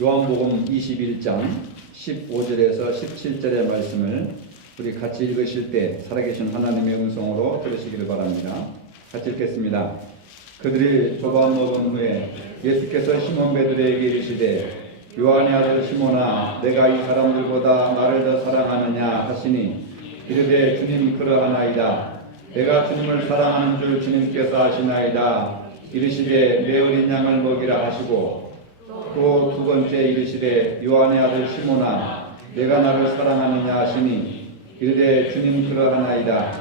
요한복음 21장 15절에서 17절의 말씀을 우리 같이 읽으실 때 살아계신 하나님의 음성으로 들으시기를 바랍니다. 같이 읽겠습니다. 그들이 조반 먹은 후에 예수께서 시몬 베드로에게 이르시되 요한의 아들 시몬아 내가 이 사람들보다 나를 더 사랑하느냐 하시니 이르되 주님 그러하나이다. 내가 주님을 사랑하는 줄 주님께서 아시나이다. 이르시되 내 어린 양을 먹이라 하시고 또 두 번째 이르시되 요한의 아들 시몬아 내가 나를 사랑하느냐 하시니 이르되 주님 그러하나이다.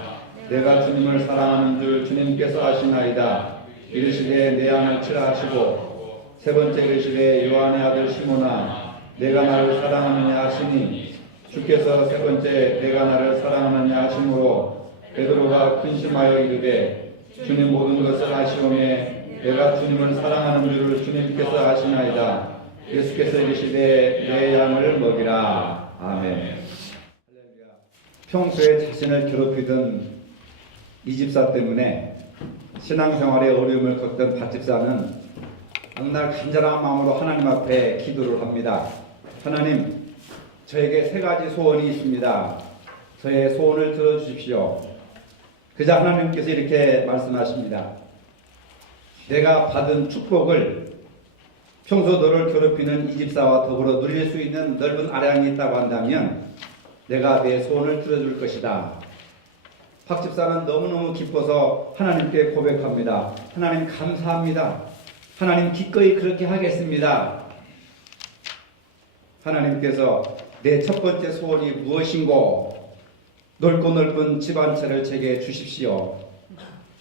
내가 주님을 사랑하는 줄 주님께서 아시나이다. 이르시되 내 양을 치라 하시고 세 번째 이르시되 요한의 아들 시몬아 내가 나를 사랑하느냐 하시니 주께서 세 번째 내가 나를 사랑하느냐 하시므로 베드로가 근심하여 이르되 주님 모든 것을 아시오매 내가 주님을 사랑하는 줄을 주님께서 아시나이다. 예수께서 이르시되 내 양을 먹이라. 아멘. 평소에 자신을 괴롭히던 이 집사 때문에 신앙생활에 어려움을 겪던 박 집사는 어느 날 간절한 마음으로 하나님 앞에 기도를 합니다. 하나님, 저에게 세 가지 소원이 있습니다. 저의 소원을 들어주십시오. 그자 하나님께서 이렇게 말씀하십니다. 내가 받은 축복을 평소 너를 괴롭히는 이 집사와 더불어 누릴 수 있는 넓은 아량이 있다고 한다면 내가 내 소원을 들어줄 것이다. 박 집사는 너무너무 기뻐서 하나님께 고백합니다. 하나님 감사합니다. 하나님 기꺼이 그렇게 하겠습니다. 하나님께서 내 첫 번째 소원이 무엇인고 넓고 넓은 집 한 채를 제게 주십시오.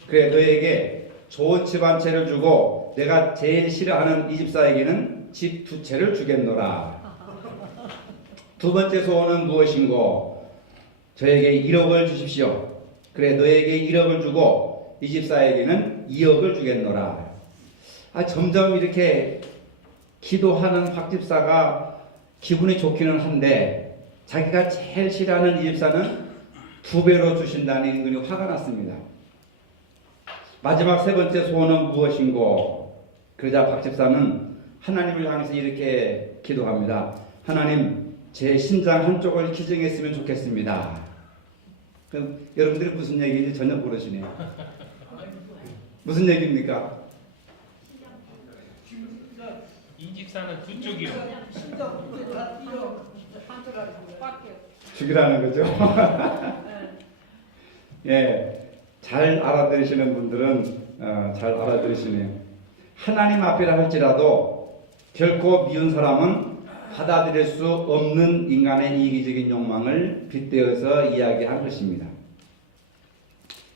그래 너에게 좋은 집 한 채를 주고 내가 제일 싫어하는 이 집사에게는 집 두 채를 주겠노라. 두 번째 소원은 무엇인고 저에게 1억을 주십시오. 그래 너에게 1억을 주고 이 집사에게는 2억을 주겠노라. 점점 이렇게 기도하는 박 집사가 기분이 좋기는 한데 자기가 제일 싫어하는 이 집사는 2배로 주신다니 은근히 화가 났습니다. 마지막 세 번째 소원은 무엇인고 그러자 박 집사는 하나님을 향해서 이렇게 기도합니다. 하나님 제 신장 한쪽을 기증했으면 좋겠습니다. 그럼 여러분들이 무슨 얘기인지 전혀 모르시네요. 무슨 얘기입니까? 이 집사는 두 쪽이요. 죽이라는 거죠. 예, 잘 알아들으시는 분들은 잘 알아들으시네요. 하나님 앞이라 할지라도 결코 미운 사람은 받아들일 수 없는 인간의 이기적인 욕망을 빗대어서 이야기한 것입니다.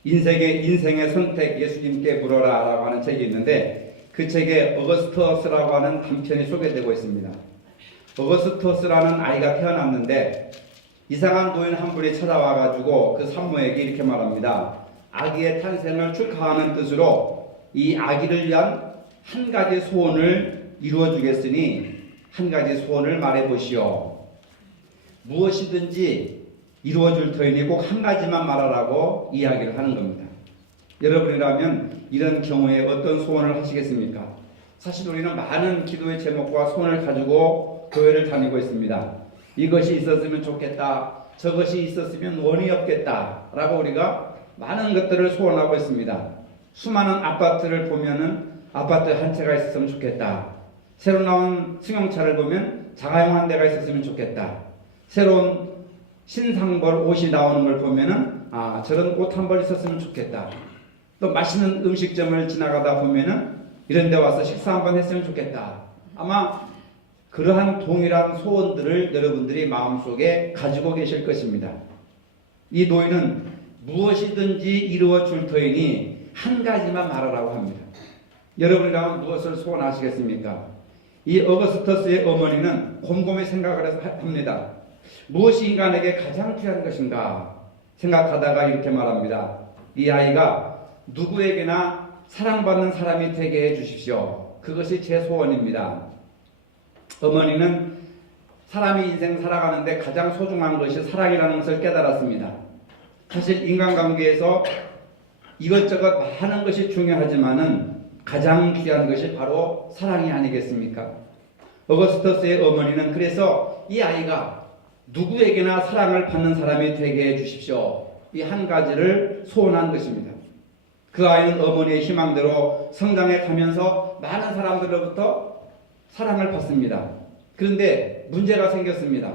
인생의 선택 예수님께 물어라 라고 하는 책이 있는데 그 책에 어거스터스라고 하는 단편이 소개되고 있습니다. 어거스터스라는 아이가 태어났는데 이상한 노인 한 분이 찾아와가지고 그 산모에게 이렇게 말합니다. 아기의 탄생을 축하하는 뜻으로 이 아기를 위한 한 가지 소원을 이루어주겠으니 한 가지 소원을 말해보시오. 무엇이든지 이루어줄 터이니 꼭 한 가지만 말하라고 이야기를 하는 겁니다. 여러분이라면 이런 경우에 어떤 소원을 하시겠습니까? 사실 우리는 많은 기도의 제목과 소원을 가지고 교회를 다니고 있습니다. 이것이 있었으면 좋겠다. 저것이 있었으면 원이 없겠다. 라고 우리가 많은 것들을 소원하고 있습니다. 수많은 아파트를 보면은 아파트 한 채가 있었으면 좋겠다. 새로 나온 승용차를 보면 자가용 한 대가 있었으면 좋겠다. 새로운 신상벌 옷이 나오는 걸 보면은 저런 옷 한 벌 있었으면 좋겠다. 또 맛있는 음식점을 지나가다 보면은 이런 데 와서 식사 한번 했으면 좋겠다. 아마 그러한 동일한 소원들을 여러분들이 마음속에 가지고 계실 것입니다. 이 노인은 무엇이든지 이루어 줄 터이니 한 가지만 말하라고 합니다. 여러분이라면 무엇을 소원하시겠습니까? 이 어거스터스의 어머니는 곰곰이 생각을 해서 합니다. 무엇이 인간에게 가장 귀한 것인가 생각하다가 이렇게 말합니다. 이 아이가 누구에게나 사랑받는 사람이 되게 해주십시오. 그것이 제 소원입니다. 어머니는 사람이 인생 살아가는데 가장 소중한 것이 사랑이라는 것을 깨달았습니다. 사실 인간관계에서 이것저것 많은 것이 중요하지만은 가장 귀한 것이 바로 사랑이 아니겠습니까? 어거스터스의 어머니는 그래서 이 아이가 누구에게나 사랑을 받는 사람이 되게 해주십시오. 이 한 가지를 소원한 것입니다. 그 아이는 어머니의 희망대로 성장해 가면서 많은 사람들로부터 사랑을 받습니다. 그런데 문제가 생겼습니다.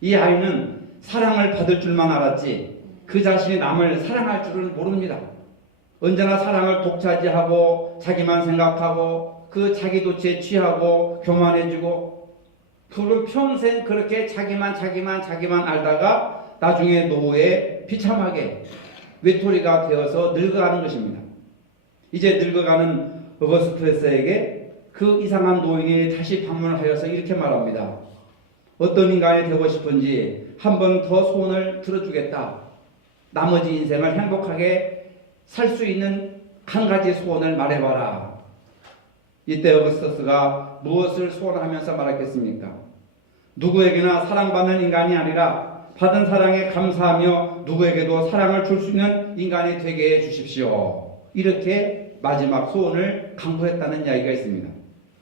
이 아이는 사랑을 받을 줄만 알았지 그 자신이 남을 사랑할 줄은 모릅니다. 언제나 사랑을 독차지하고 자기만 생각하고 그 자기 도취에 취하고 교만해지고 그걸 평생 그렇게 자기만 알다가 나중에 노후에 비참하게 외톨이가 되어서 늙어가는 것입니다. 이제 늙어가는 어거스토스에게 그 이상한 노인이 다시 방문을 하여서 이렇게 말합니다. 어떤 인간이 되고 싶은지 한 번 더 소원을 들어주겠다. 나머지 인생을 행복하게 살 수 있는 한 가지 소원을 말해봐라. 이때 어거스토스가 무엇을 소원하면서 말했겠습니까? 누구에게나 사랑받는 인간이 아니라 받은 사랑에 감사하며 누구에게도 사랑을 줄 수 있는 인간이 되게 해 주십시오. 이렇게 마지막 소원을 강구했다는 이야기가 있습니다.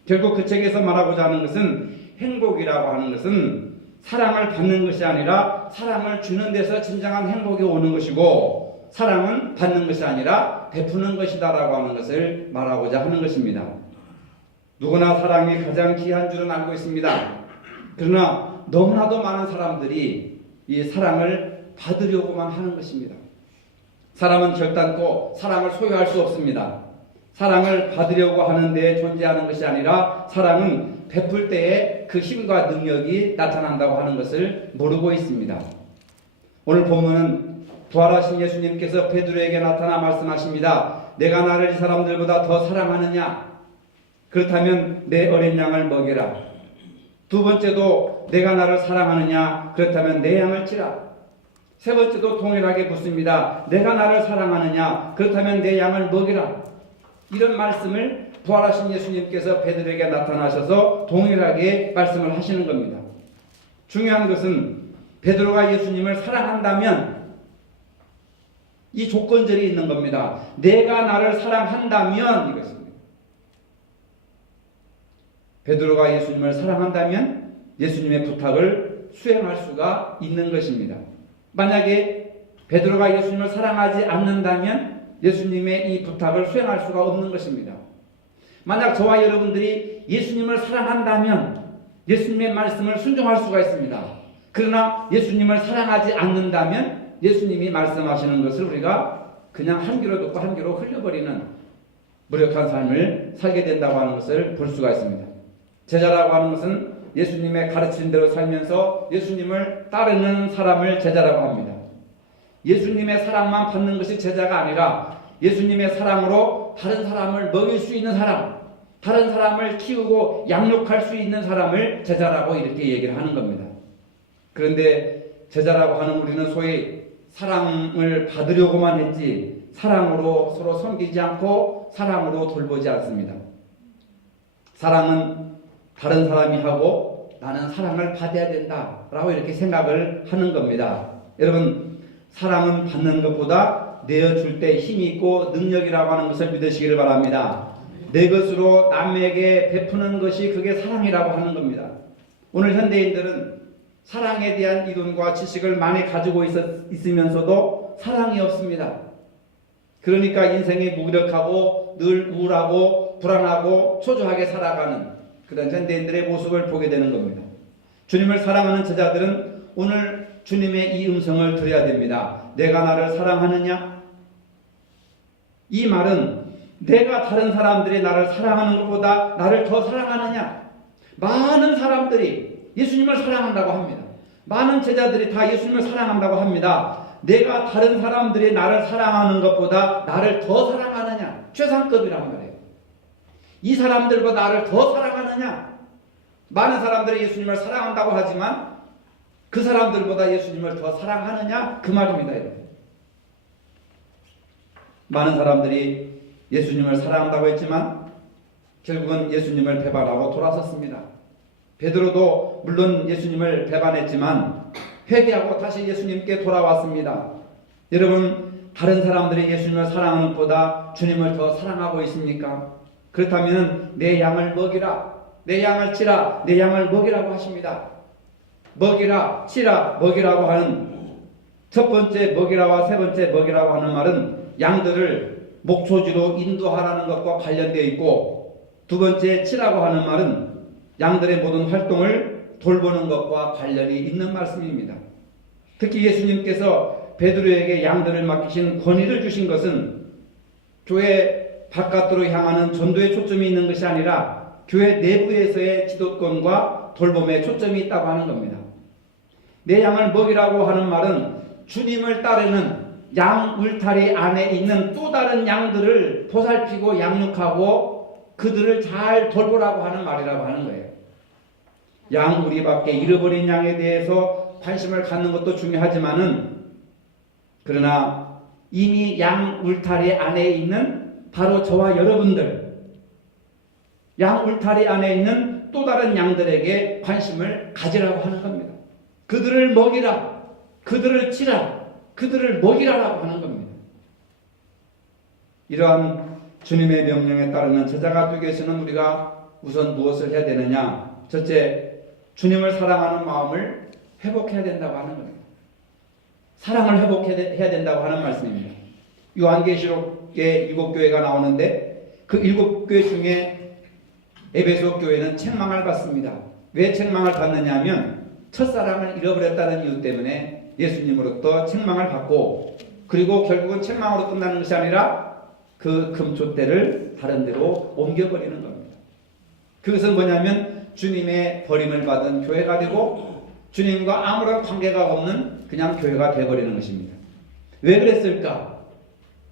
결국 그 책에서 말하고자 하는 것은 행복이라고 하는 것은 사랑을 받는 것이 아니라 사랑을 주는 데서 진정한 행복이 오는 것이고 사랑은 받는 것이 아니라 베푸는 것이다라고 하는 것을 말하고자 하는 것입니다. 누구나 사랑이 가장 귀한 줄은 알고 있습니다. 그러나 너무나도 많은 사람들이 이 사랑을 받으려고만 하는 것입니다. 사람은 결단코 사랑을 소유할 수 없습니다. 사랑을 받으려고 하는 데에 존재하는 것이 아니라 사랑은 베풀 때에 그 힘과 능력이 나타난다고 하는 것을 모르고 있습니다. 오늘 본문은 부활하신 예수님께서 베드로에게 나타나 말씀하십니다. 내가 나를 이 사람들보다 더 사랑하느냐? 그렇다면 내 어린 양을 먹여라. 두 번째도 내가 나를 사랑하느냐? 그렇다면 내 양을 치라. 세 번째도 동일하게 묻습니다. 내가 나를 사랑하느냐? 그렇다면 내 양을 먹이라. 이런 말씀을 부활하신 예수님께서 베드로에게 나타나셔서 동일하게 말씀을 하시는 겁니다. 중요한 것은 베드로가 예수님을 사랑한다면 이 조건절이 있는 겁니다. 내가 나를 사랑한다면 이것입니다. 베드로가 예수님을 사랑한다면 예수님의 부탁을 수행할 수가 있는 것입니다. 만약에 베드로가 예수님을 사랑하지 않는다면 예수님의 이 부탁을 수행할 수가 없는 것입니다. 만약 저와 여러분들이 예수님을 사랑한다면 예수님의 말씀을 순종할 수가 있습니다. 그러나 예수님을 사랑하지 않는다면 예수님이 말씀하시는 것을 우리가 그냥 한 귀로 듣고 한 귀로 흘려버리는 무력한 삶을 살게 된다고 하는 것을 볼 수가 있습니다. 제자라고 하는 것은 예수님의 가르친 대로 살면서 예수님을 따르는 사람을 제자라고 합니다. 예수님의 사랑만 받는 것이 제자가 아니라 예수님의 사랑으로 다른 사람을 먹일 수 있는 사람, 다른 사람을 키우고 양육할 수 있는 사람을 제자라고 이렇게 얘기를 하는 겁니다. 그런데 제자라고 하는 우리는 소위 사랑을 받으려고만 했지 사랑으로 서로 섬기지 않고 사랑으로 돌보지 않습니다. 사랑은 다른 사람이 하고 나는 사랑을 받아야 된다라고 이렇게 생각을 하는 겁니다. 여러분, 사랑은 받는 것보다 내어줄 때 힘이 있고 능력이라고 하는 것을 믿으시기를 바랍니다. 내 것으로 남에게 베푸는 것이 그게 사랑이라고 하는 겁니다. 오늘 현대인들은 사랑에 대한 이론과 지식을 많이 가지고 있으면서도 사랑이 없습니다. 그러니까 인생이 무기력하고 늘 우울하고 불안하고 초조하게 살아가는 그런 현대인들의 모습을 보게 되는 겁니다. 주님을 사랑하는 제자들은 오늘 주님의 이 음성을 들어야 됩니다. 내가 나를 사랑하느냐? 이 말은 내가 다른 사람들이 나를 사랑하는 것보다 나를 더 사랑하느냐? 많은 사람들이 예수님을 사랑한다고 합니다. 많은 제자들이 다 예수님을 사랑한다고 합니다. 내가 다른 사람들이 나를 사랑하는 것보다 나를 더 사랑하느냐? 최상급이란 말이에요. 이 사람들보다 나를 더 사랑하느냐? 많은 사람들이 예수님을 사랑한다고 하지만 그 사람들보다 예수님을 더 사랑하느냐? 그 말입니다. 많은 사람들이 예수님을 사랑한다고 했지만 결국은 예수님을 배반하고 돌아섰습니다. 베드로도 물론 예수님을 배반했지만 회개하고 다시 예수님께 돌아왔습니다. 여러분, 다른 사람들이 예수님을 사랑하는 것보다 주님을 더 사랑하고 있습니까? 그렇다면 내 양을 먹이라. 내 양을 치라, 내 양을 먹이라고 하십니다. 먹이라, 치라, 먹이라고 하는 첫 번째 먹이라와 세 번째 먹이라고 하는 말은 양들을 목초지로 인도하라는 것과 관련되어 있고, 두 번째 치라고 하는 말은 양들의 모든 활동을 돌보는 것과 관련이 있는 말씀입니다. 특히 예수님께서 베드로에게 양들을 맡기신 권위를 주신 것은 교회 바깥으로 향하는 전도에 초점이 있는 것이 아니라 교회 내부에서의 지도권과 돌봄에 초점이 있다고 하는 겁니다. 내 양을 먹이라고 하는 말은 주님을 따르는 양 울타리 안에 있는 또 다른 양들을 보살피고 양육하고 그들을 잘 돌보라고 하는 말이라고 하는 거예요. 양 우리 밖에 잃어버린 양에 대해서 관심을 갖는 것도 중요하지만은, 그러나 이미 양 울타리 안에 있는 바로 저와 여러분들, 양 울타리 안에 있는 또 다른 양들에게 관심을 가지라고 하는 겁니다. 그들을 먹이라, 그들을 치라, 그들을 먹이라라고 하는 겁니다. 이러한 주님의 명령에 따르는 제자가 되기 위해서는 우리가 우선 무엇을 해야 되느냐? 첫째, 주님을 사랑하는 마음을 회복해야 된다고 하는 겁니다. 사랑을 회복해야 된다고 하는 말씀입니다. 요한계시록에 7교회가 나오는데 그 7교회 중에 에베소 교회는 책망을 받습니다. 왜 책망을 받느냐 하면 첫사랑을 잃어버렸다는 이유 때문에 예수님으로부터 책망을 받고, 그리고 결국은 책망으로 끝나는 것이 아니라 그 금촛대를 다른 데로 옮겨버리는 겁니다. 그것은 뭐냐면 주님의 버림을 받은 교회가 되고 주님과 아무런 관계가 없는 그냥 교회가 되어버리는 것입니다. 왜 그랬을까?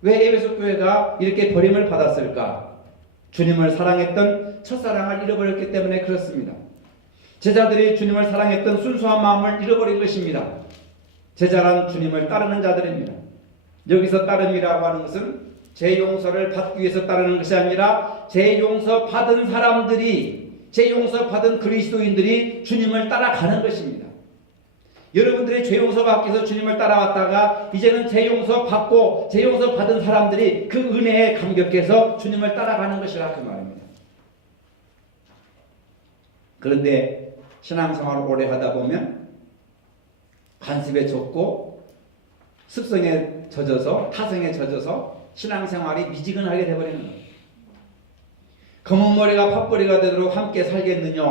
왜 에베소 교회가 이렇게 버림을 받았을까? 주님을 사랑했던 첫사랑을 잃어버렸기 때문에 그렇습니다. 제자들이 주님을 사랑했던 순수한 마음을 잃어버린 것입니다. 제자란 주님을 따르는 자들입니다. 여기서 따름이라고 하는 것은 제 용서를 받기 위해서 따르는 것이 아니라 제 용서 받은 사람들이, 제 용서 받은 그리스도인들이 주님을 따라가는 것입니다. 여러분들이 죄 용서 받기 위해서 주님을 따라왔다가 이제는 죄 용서 받고 죄 용서 받은 사람들이 그 은혜에 감격해서 주님을 따라가는 것이라 그 말입니다. 그런데 신앙생활을 오래 하다 보면 관습에 젖고 습성에 젖어서 타성에 젖어서 신앙생활이 미지근하게 되어버리는 거예요. 검은 머리가 팥뿌리가 되도록 함께 살겠느냐.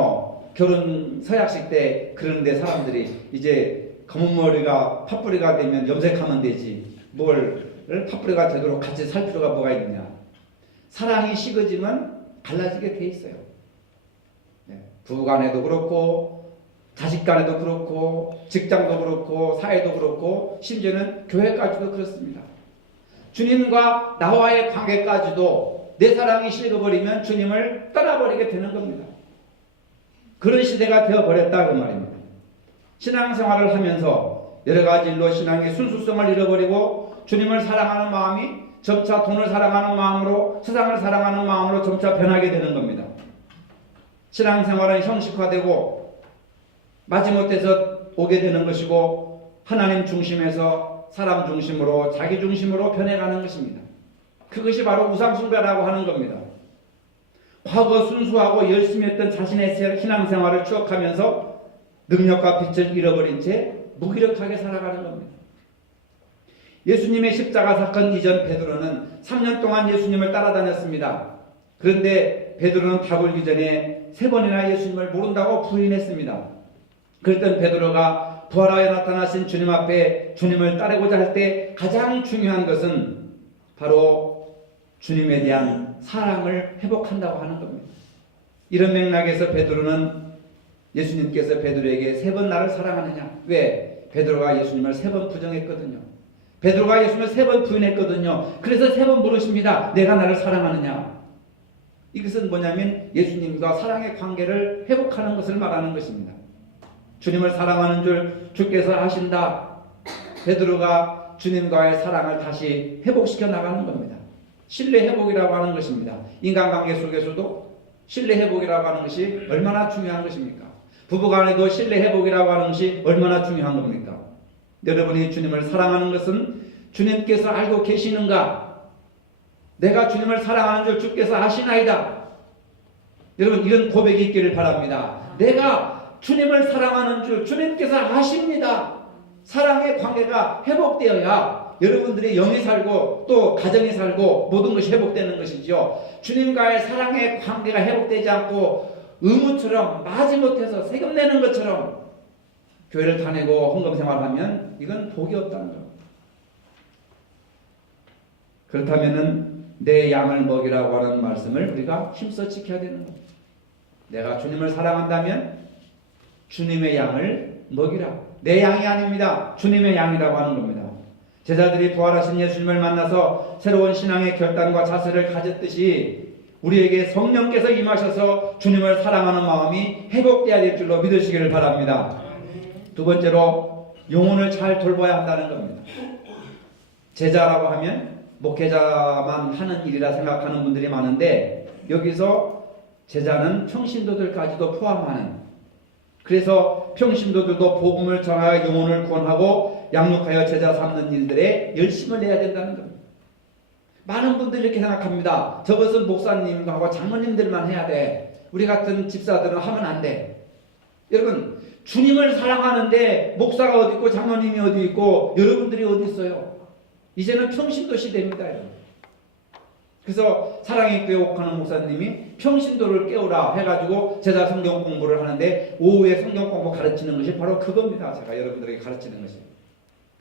결혼 서약식 때 그런데 사람들이 이제 검은 머리가 팥뿌리가 되면 염색하면 되지 뭘 팥뿌리가 되도록 같이 살 필요가 뭐가 있느냐. 사랑이 식어지면 갈라지게 돼 있어요. 부부간에도 그렇고 자식간에도 그렇고 직장도 그렇고 사회도 그렇고 심지어는 교회까지도 그렇습니다. 주님과 나와의 관계까지도 내 사랑이 식어버리면 주님을 떠나버리게 되는 겁니다. 그런 시대가 되어버렸다 그 말입니다. 신앙생활을 하면서 여러 가지 일로 신앙의 순수성을 잃어버리고 주님을 사랑하는 마음이 점차 돈을 사랑하는 마음으로, 세상을 사랑하는 마음으로 점차 변하게 되는 겁니다. 신앙생활은 형식화되고 마지못해서 오게 되는 것이고 하나님 중심에서 사람 중심으로 자기 중심으로 변해가는 것입니다. 그것이 바로 우상숭배라고 하는 겁니다. 과거 순수하고 열심히 했던 자신의 신앙생활을 추억하면서 능력과 빛을 잃어버린 채 무기력하게 살아가는 겁니다. 예수님의 십자가 사건 이전 베드로는 3년 동안 예수님을 따라다녔습니다. 그런데 베드로는 다 굴기 전에 3번이나 예수님을 모른다고 부인했습니다. 그랬던 베드로가 부활하여 나타나신 주님 앞에 주님을 따르고자 할 때 가장 중요한 것은 바로 주님에 대한 사랑을 회복한다고 하는 겁니다. 이런 맥락에서 베드로는 예수님께서 베드로에게 3번 나를 사랑하느냐. 왜? 베드로가 예수님을 3번 부정했거든요. 베드로가 예수님을 3번 부인했거든요. 그래서 3번 물으십니다. 내가 나를 사랑하느냐. 이것은 뭐냐면 예수님과 사랑의 관계를 회복하는 것을 말하는 것입니다. 주님을 사랑하는 줄 주께서 하신다. 베드로가 주님과의 사랑을 다시 회복시켜 나가는 겁니다. 신뢰 회복이라고 하는 것입니다. 인간관계 속에서도 신뢰 회복이라고 하는 것이 얼마나 중요한 것입니까? 부부간에도 신뢰 회복이라고 하는 것이 얼마나 중요한 겁니까? 여러분이 주님을 사랑하는 것은 주님께서 알고 계시는가? 내가 주님을 사랑하는 줄 주께서 아시나이다. 여러분 이런 고백이 있기를 바랍니다. 내가 주님을 사랑하는 줄 주님께서 아십니다. 사랑의 관계가 회복되어야 여러분들이 영이 살고 또 가정이 살고 모든 것이 회복되는 것이죠. 주님과의 사랑의 관계가 회복되지 않고 의무처럼 마지못해서 세금 내는 것처럼 교회를 다니고 헌금 생활하면 이건 복이 없다는 겁니다. 그렇다면은 내 양을 먹이라고 하는 말씀을 우리가 힘써 지켜야 되는 겁니다. 내가 주님을 사랑한다면 주님의 양을 먹이라. 내 양이 아닙니다. 주님의 양이라고 하는 겁니다. 제자들이 부활하신 예수님을 만나서 새로운 신앙의 결단과 자세를 가졌듯이 우리에게 성령께서 임하셔서 주님을 사랑하는 마음이 회복되어야 될 줄로 믿으시기를 바랍니다. 두 번째로 영혼을 잘 돌봐야 한다는 겁니다. 제자라고 하면 목회자만 하는 일이라 생각하는 분들이 많은데 여기서 제자는 평신도들까지도 포함하는, 그래서 평신도들도 복음을 전하여 영혼을 구원하고 양육하여 제자 삼는 일들에 열심을 내야 된다는 겁니다. 많은 분들이 이렇게 생각합니다. 저것은 목사님하고 장로님들만 해야 돼. 우리 같은 집사들은 하면 안 돼. 여러분 주님을 사랑하는데 목사가 어디 있고 장로님이 어디 있고 여러분들이 어디 있어요? 이제는 평신도 시대입니다. 여러분. 그래서 사랑의 교회 옥하는 목사님이 평신도를 깨우라 해가지고 제자 성경 공부를 하는데 오후에 성경 공부 가르치는 것이 바로 그겁니다. 제가 여러분들에게 가르치는 것이.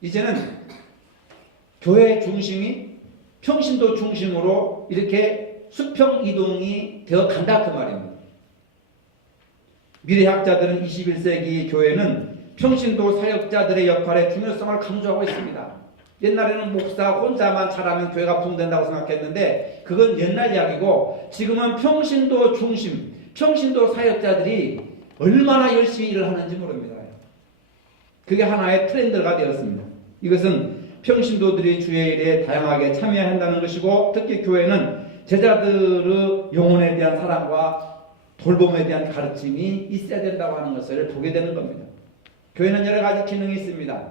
이제는 교회 중심이 평신도 중심으로 이렇게 수평 이동이 되어 간다 그 말입니다. 미래학자들은 21세기 교회는 평신도 사역자들의 역할의 중요성을 강조하고 있습니다. 옛날에는 목사 혼자만 잘하면 교회가 부흥된다고 생각했는데 그건 옛날 이야기고 지금은 평신도 중심, 평신도 사역자들이 얼마나 열심히 일을 하는지 모릅니다. 그게 하나의 트렌드가 되었습니다. 이것은 평신도들이 주의 일에 다양하게 참여해야 한다는 것이고 특히 교회는 제자들의 영혼에 대한 사랑과 돌봄에 대한 가르침이 있어야 된다고 하는 것을 보게 되는 겁니다. 교회는 여러 가지 기능이 있습니다.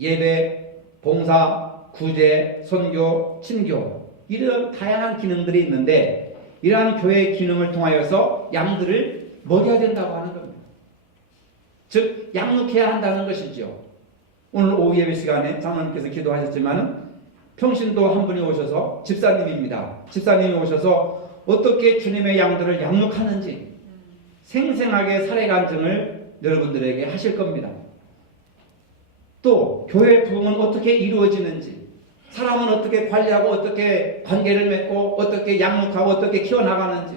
예배, 봉사, 구제, 선교, 친교 이런 다양한 기능들이 있는데 이러한 교회의 기능을 통하여서 양들을 먹여야 된다고 하는 겁니다. 즉 양육해야 한다는 것이죠. 오늘 오후 예배 시간에 장로님께서 기도하셨지만 평신도 한 분이 오셔서 집사님입니다. 집사님이 오셔서 어떻게 주님의 양들을 양육하는지 생생하게 사례 간증을 여러분들에게 하실 겁니다. 또 교회 부흥은 어떻게 이루어지는지, 사람은 어떻게 관리하고 어떻게 관계를 맺고 어떻게 양육하고 어떻게 키워나가는지.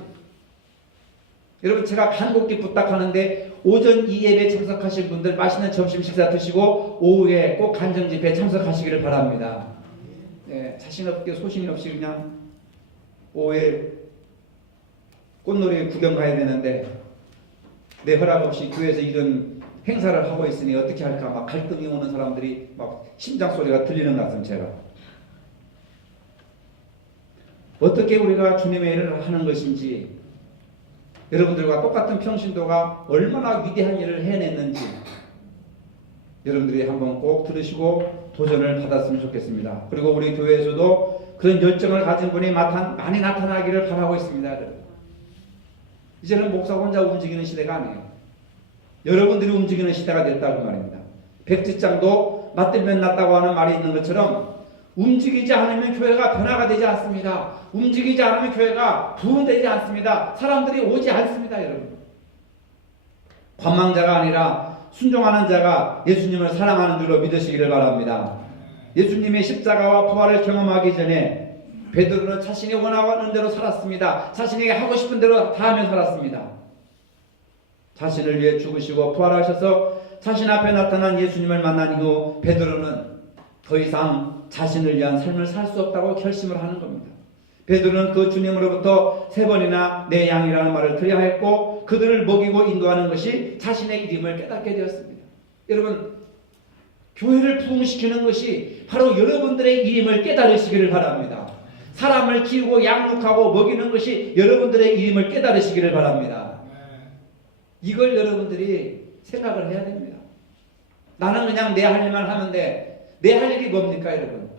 여러분 제가 간곡히 부탁하는데 오전 이 예배에 참석하신 분들 맛있는 점심 식사 드시고 오후에 꼭 간증 집회에 참석하시기를 바랍니다. 네, 자신 없게 소신이 없이 그냥 오후에 꽃놀이 구경 가야 되는데 내 허락 없이 교회에서 이런 행사를 하고 있으니 어떻게 할까 막 갈등이 오는 사람들이 막 심장 소리가 들리는 것 같습니다. 제가 어떻게 우리가 주님의 일을 하는 것인지, 여러분들과 똑같은 평신도가 얼마나 위대한 일을 해냈는지 여러분들이 한번 꼭 들으시고 도전을 받았으면 좋겠습니다. 그리고 우리 교회에서도 그런 열정을 가진 분이 많이 나타나기를 바라고 있습니다. 이제는 목사 혼자 움직이는 시대가 아니에요. 여러분들이 움직이는 시대가 됐다고 말입니다. 백지장도 맞들면 낫다고 하는 말이 있는 것처럼 움직이지 않으면 교회가 변화가 되지 않습니다. 움직이지 않으면 교회가 부흥되지 않습니다. 사람들이 오지 않습니다. 여러분 관망자가 아니라 순종하는 자가 예수님을 사랑하는 줄로 믿으시기를 바랍니다. 예수님의 십자가와 부활을 경험하기 전에 베드로는 자신이 원하는 대로 살았습니다. 자신에게 하고 싶은 대로 다 하며 살았습니다. 자신을 위해 죽으시고 부활하셔서 자신 앞에 나타난 예수님을 만난 이후 베드로는 더 이상 자신을 위한 삶을 살 수 없다고 결심을 하는 겁니다. 베드로는 그 주님으로부터 3번이나 내 양이라는 말을 들어야 했고 그들을 먹이고 인도하는 것이 자신의 이름을 깨닫게 되었습니다. 여러분 교회를 부흥시키는 것이 바로 여러분들의 이름을 깨달으시기를 바랍니다. 사람을 키우고 양육하고 먹이는 것이 여러분들의 이름을 깨달으시기를 바랍니다. 이걸 여러분들이 생각을 해야 됩니다. 나는 그냥 내 할 일만 하면 돼. 내 할 일이 뭡니까 여러분?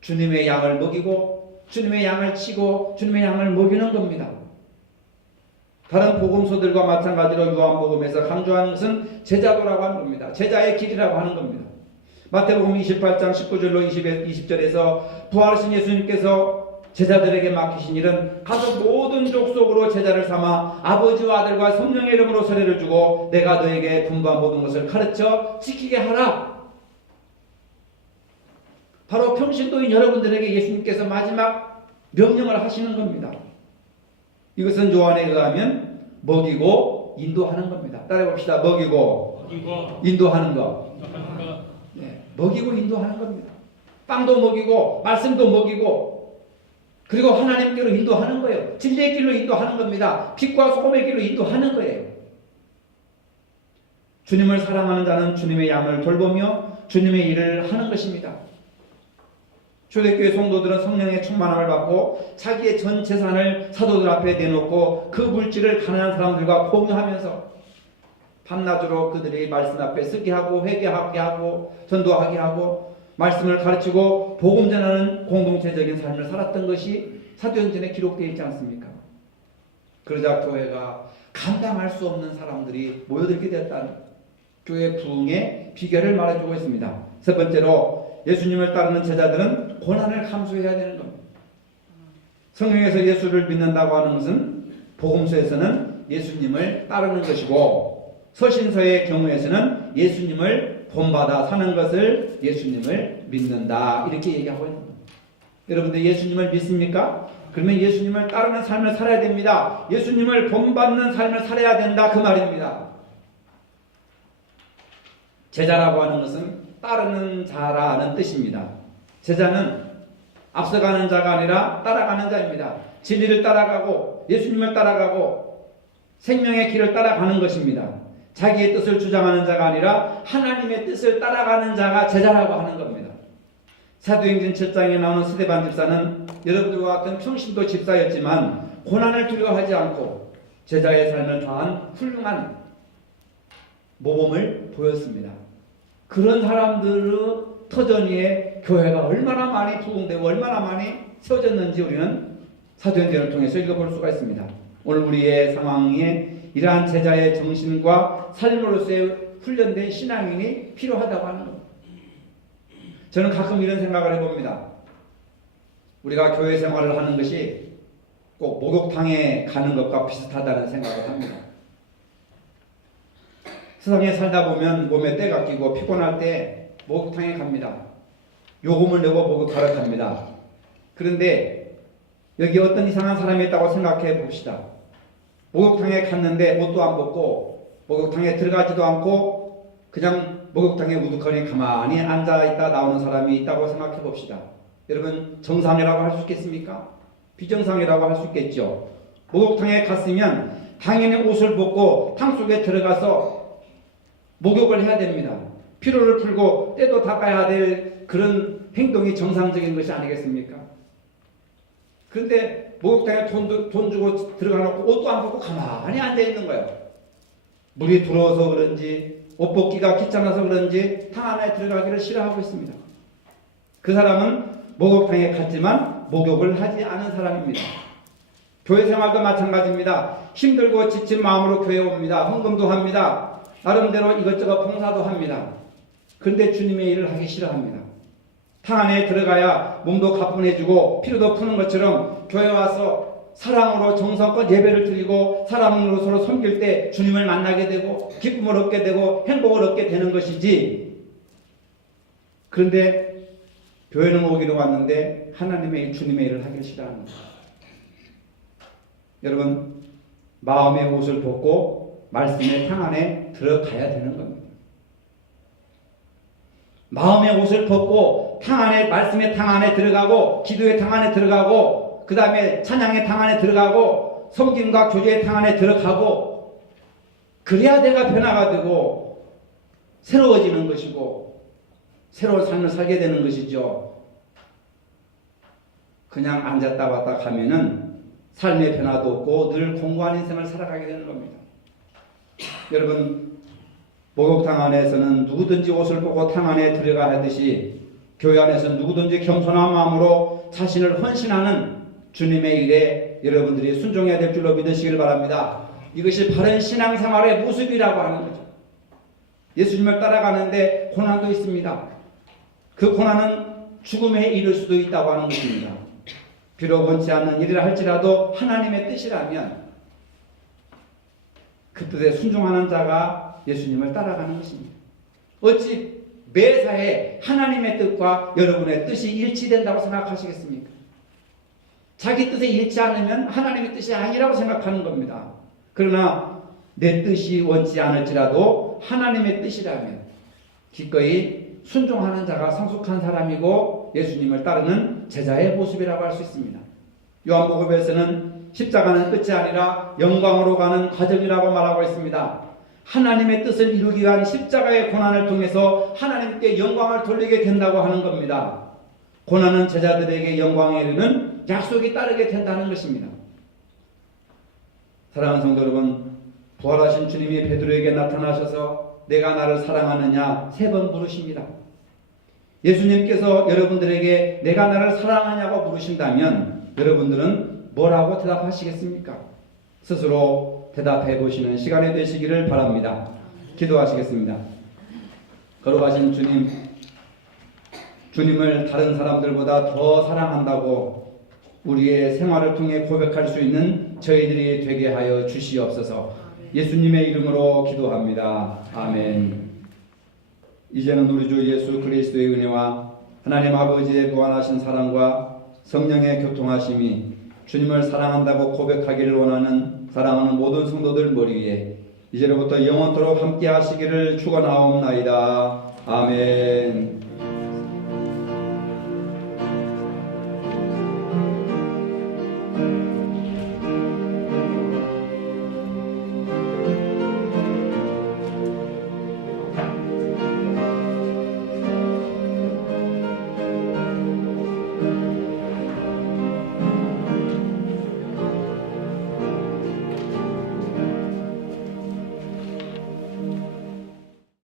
주님의 양을 먹이고 주님의 양을 치고 주님의 양을 먹이는 겁니다. 다른 복음서들과 마찬가지로 요한복음에서 강조하는 것은 제자도라고 하는 겁니다. 제자의 길이라고 하는 겁니다. 마태복음 28장 19절로 20절에서 부활하신 예수님께서 제자들에게 맡기신 일은 가서 모든 족속으로 제자를 삼아 아버지와 아들과 성령의 이름으로 세례를 주고 내가 너에게 분부한 모든 것을 가르쳐 지키게 하라. 바로 평신도인 여러분들에게 예수님께서 마지막 명령을 하시는 겁니다. 이것은 요한에 의하면 먹이고 인도하는 겁니다. 따라해봅시다. 먹이고 인도하는 것. 네, 먹이고 인도하는 겁니다. 빵도 먹이고 말씀도 먹이고 그리고 하나님께로 인도하는 거예요. 진리의 길로 인도하는 겁니다. 빛과 소금의 길로 인도하는 거예요. 주님을 사랑하는 자는 주님의 양을 돌보며 주님의 일을 하는 것입니다. 초대교회 성도들은 성령의 충만함을 받고 자기의 전 재산을 사도들 앞에 내놓고 그 물질을 가난한 사람들과 공유하면서 밤낮으로 그들이 말씀 앞에 쓰게 하고 회개하게 하고 전도하게 하고 말씀을 가르치고 복음 전하는 공동체적인 삶을 살았던 것이 사도행전에 기록되어 있지 않습니까? 그러자 교회가 감당할 수 없는 사람들이 모여들게 되었다는 교회 부흥의 비결을 말해주고 있습니다. 첫 번째로 예수님을 따르는 제자들은 고난을 감수해야 되는 겁니다. 성경에서 예수를 믿는다고 하는 것은 복음서에서는 예수님을 따르는 것이고 서신서의 경우에서는 예수님을 본받아 사는 것을 예수님을 믿는다 이렇게 얘기하고 있는 겁니다. 여러분들 예수님을 믿습니까? 그러면 예수님을 따르는 삶을 살아야 됩니다. 예수님을 본받는 삶을 살아야 된다 그 말입니다. 제자라고 하는 것은 따르는 자라는 뜻입니다. 제자는 앞서가는 자가 아니라 따라가는 자입니다. 진리를 따라가고 예수님을 따라가고 생명의 길을 따라가는 것입니다. 자기의 뜻을 주장하는 자가 아니라 하나님의 뜻을 따라가는 자가 제자라고 하는 겁니다. 사도행전 7장에 나오는 스데반 집사는 여러분들과 같은 평신도 집사였지만 고난을 두려워하지 않고 제자의 삶을 다한 훌륭한 모범을 보였습니다. 그런 사람들의 터전 위에 교회가 얼마나 많이 부흥되고 얼마나 많이 세워졌는지 우리는 사도행전을 통해서 읽어볼 수가 있습니다. 오늘 우리의 상황에 이러한 제자의 정신과 삶으로서의 훈련된 신앙인이 필요하다고 하는 겁니다. 저는 가끔 이런 생각을 해봅니다. 우리가 교회 생활을 하는 것이 꼭 목욕탕에 가는 것과 비슷하다는 생각을 합니다. 세상에 살다 보면 몸에 때가 끼고 피곤할 때 목욕탕에 갑니다. 요금을 내고 목욕하러 갑니다. 그런데 여기 어떤 이상한 사람이 있다고 생각해 봅시다. 목욕탕에 갔는데 옷도 안 벗고 목욕탕에 들어가지도 않고 그냥 목욕탕에 우두커니 가만히 앉아있다 나오는 사람이 있다고 생각해 봅시다. 여러분 정상이라고 할 수 있겠습니까? 비정상이라고 할 수 있겠죠. 목욕탕에 갔으면 당연히 옷을 벗고 탕 속에 들어가서 목욕을 해야 됩니다. 피로를 풀고 때도 닦아야 될 그런 행동이 정상적인 것이 아니겠습니까? 그런데 목욕탕에 돈 주고 들어가놓고 옷도 안 벗고 가만히 앉아있는 거예요. 물이 들어와서 그런지 옷 벗기가 귀찮아서 그런지 탕 안에 들어가기를 싫어하고 있습니다. 그 사람은 목욕탕에 갔지만 목욕을 하지 않은 사람입니다. 교회 생활도 마찬가지입니다. 힘들고 지친 마음으로 교회에 옵니다. 헌금도 합니다. 나름대로 이것저것 봉사도 합니다. 그런데 주님의 일을 하기 싫어합니다. 탕 안에 들어가야 몸도 가뿐해지고 피로도 푸는 것처럼 교회 와서 사랑으로 정성껏 예배를 드리고 사람으로 서로 섬길 때 주님을 만나게 되고 기쁨을 얻게 되고 행복을 얻게 되는 것이지. 그런데 교회는 오기로 왔는데 하나님의 주님의 일을 하기 싫어합니다. 여러분 마음의 옷을 벗고 말씀의 탕 안에 들어가야 되는 겁니다. 마음의 옷을 벗고 탕 안에 말씀의 탕 안에 들어가고 기도의 탕 안에 들어가고 그 다음에 찬양의 탕 안에 들어가고 섬김과 교제의 탕 안에 들어가고 그래야 내가 변화가 되고 새로워지는 것이고 새로운 삶을 살게 되는 것이죠. 그냥 앉았다 왔다 가면은 삶의 변화도 없고 늘 공고한 인생을 살아가게 되는 겁니다. 여러분 목욕탕 안에서는 누구든지 옷을 벗고 탕 안에 들어가 하듯이 교회 안에서는 누구든지 겸손한 마음으로 자신을 헌신하는 주님의 일에 여러분들이 순종해야 될 줄로 믿으시길 바랍니다. 이것이 바른 신앙생활의 모습이라고 하는 거죠. 예수님을 따라가는데 고난도 있습니다. 그 고난은 죽음에 이를 수도 있다고 하는 것입니다. 비록 원치 않는 일이라 할지라도 하나님의 뜻이라면 그 뜻에 순종하는 자가 예수님을 따라가는 것입니다. 어찌 매사에 하나님의 뜻과 여러분의 뜻이 일치된다고 생각하시겠습니까? 자기 뜻에 일치 않으면 하나님의 뜻이 아니라고 생각하는 겁니다. 그러나 내 뜻이 원치 않을지라도 하나님의 뜻이라면 기꺼이 순종하는 자가 성숙한 사람이고 예수님을 따르는 제자의 모습이라고 할 수 있습니다. 요한복음에서는 십자가는 끝이 아니라 영광으로 가는 과정이라고 말하고 있습니다. 하나님의 뜻을 이루기 위한 십자가의 고난을 통해서 하나님께 영광을 돌리게 된다고 하는 겁니다. 고난은 제자들에게 영광에 이르는 약속이 따르게 된다는 것입니다. 사랑하는 성도 여러분, 부활하신 주님이 베드로에게 나타나셔서 내가 나를 사랑하느냐 3번 물으십니다. 예수님께서 여러분들에게 내가 나를 사랑하냐고 물으신다면 여러분들은 뭐라고 대답하시겠습니까? 스스로 대답해 보시는 시간이 되시기를 바랍니다. 기도하시겠습니다. 걸어가신 주님을 다른 사람들보다 더 사랑한다고 우리의 생활을 통해 고백할 수 있는 저희들이 되게 하여 주시옵소서. 예수님의 이름으로 기도합니다. 아멘. 이제는 우리 주 예수 그리스도의 은혜와 하나님 아버지의 무한하신 사랑과 성령의 교통하심이 주님을 사랑한다고 고백하기를 원하는 사랑하는 모든 성도들 머리 위에 이제로부터 영원토록 함께 하시기를 축원하옵나이다. 아멘.